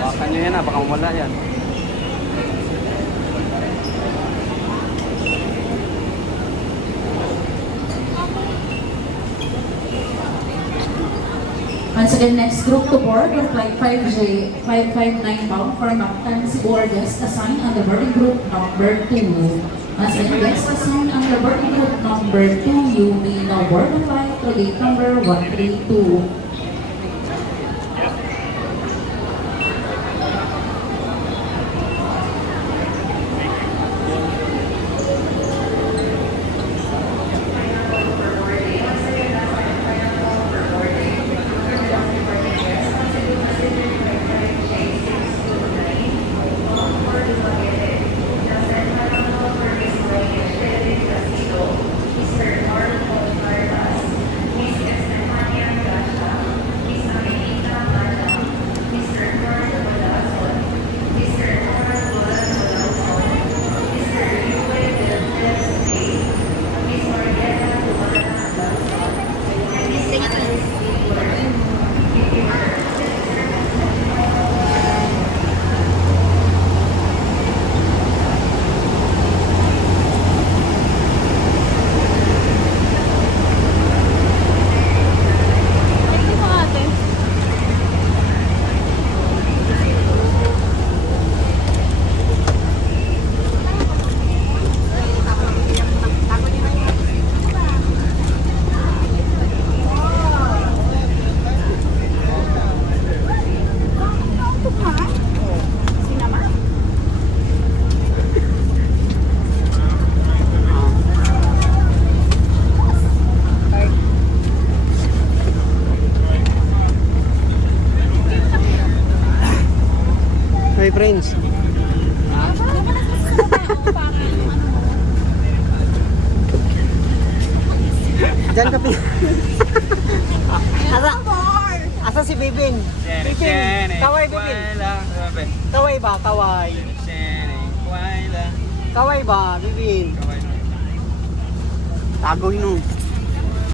Hawakan nyo yan baka mawala yan. Once again, next group to board on flight 5J 559 bound for Mactan, Cebu, guest assigned on the boarding group number 2. Once again, guest assigned on the boarding group number 2, you may now board the flight to gate number 132. Hi friends. Diyan ka pi. Asa si Bibing? Bibing. Kaway Bibing. Kaway ba? Kaway. Kaway ba? Bibing. Tago yun.